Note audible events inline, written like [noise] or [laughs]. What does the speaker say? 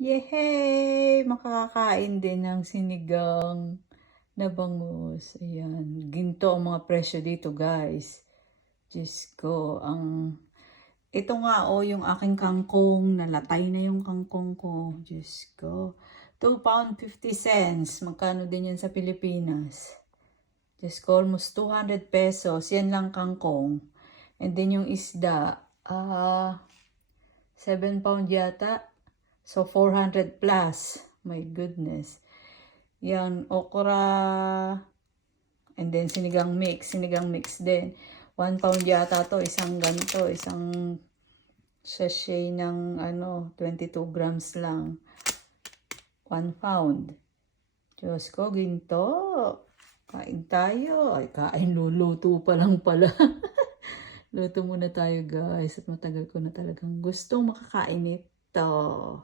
Yehey! Makakakain din ng sinigang na bangus. Ayan. Ginto ang mga presyo dito, guys. Diyos ko, ang... Ito nga, oh, yung aking kangkong. Nalatay na yung kangkong ko. Diyos ko. 2 pound 50 cents. Magkano din yan sa Pilipinas? Diyos ko, almost 200 pesos. Yan lang kangkong. And then yung isda, ah, 7 pound yata. So, 400 plus. My goodness. Yan, okra. And then, sinigang mix. Sinigang mix din. 1 pound yata to. Isang ganito. Isang sachet ng ano, 22 grams lang. 1 pound. Diyos ko, ginto. Kain tayo. Ay, kain luluto pa lang pala. [laughs] Luto muna tayo guys. At matagal ko na talagang gustong makakain 到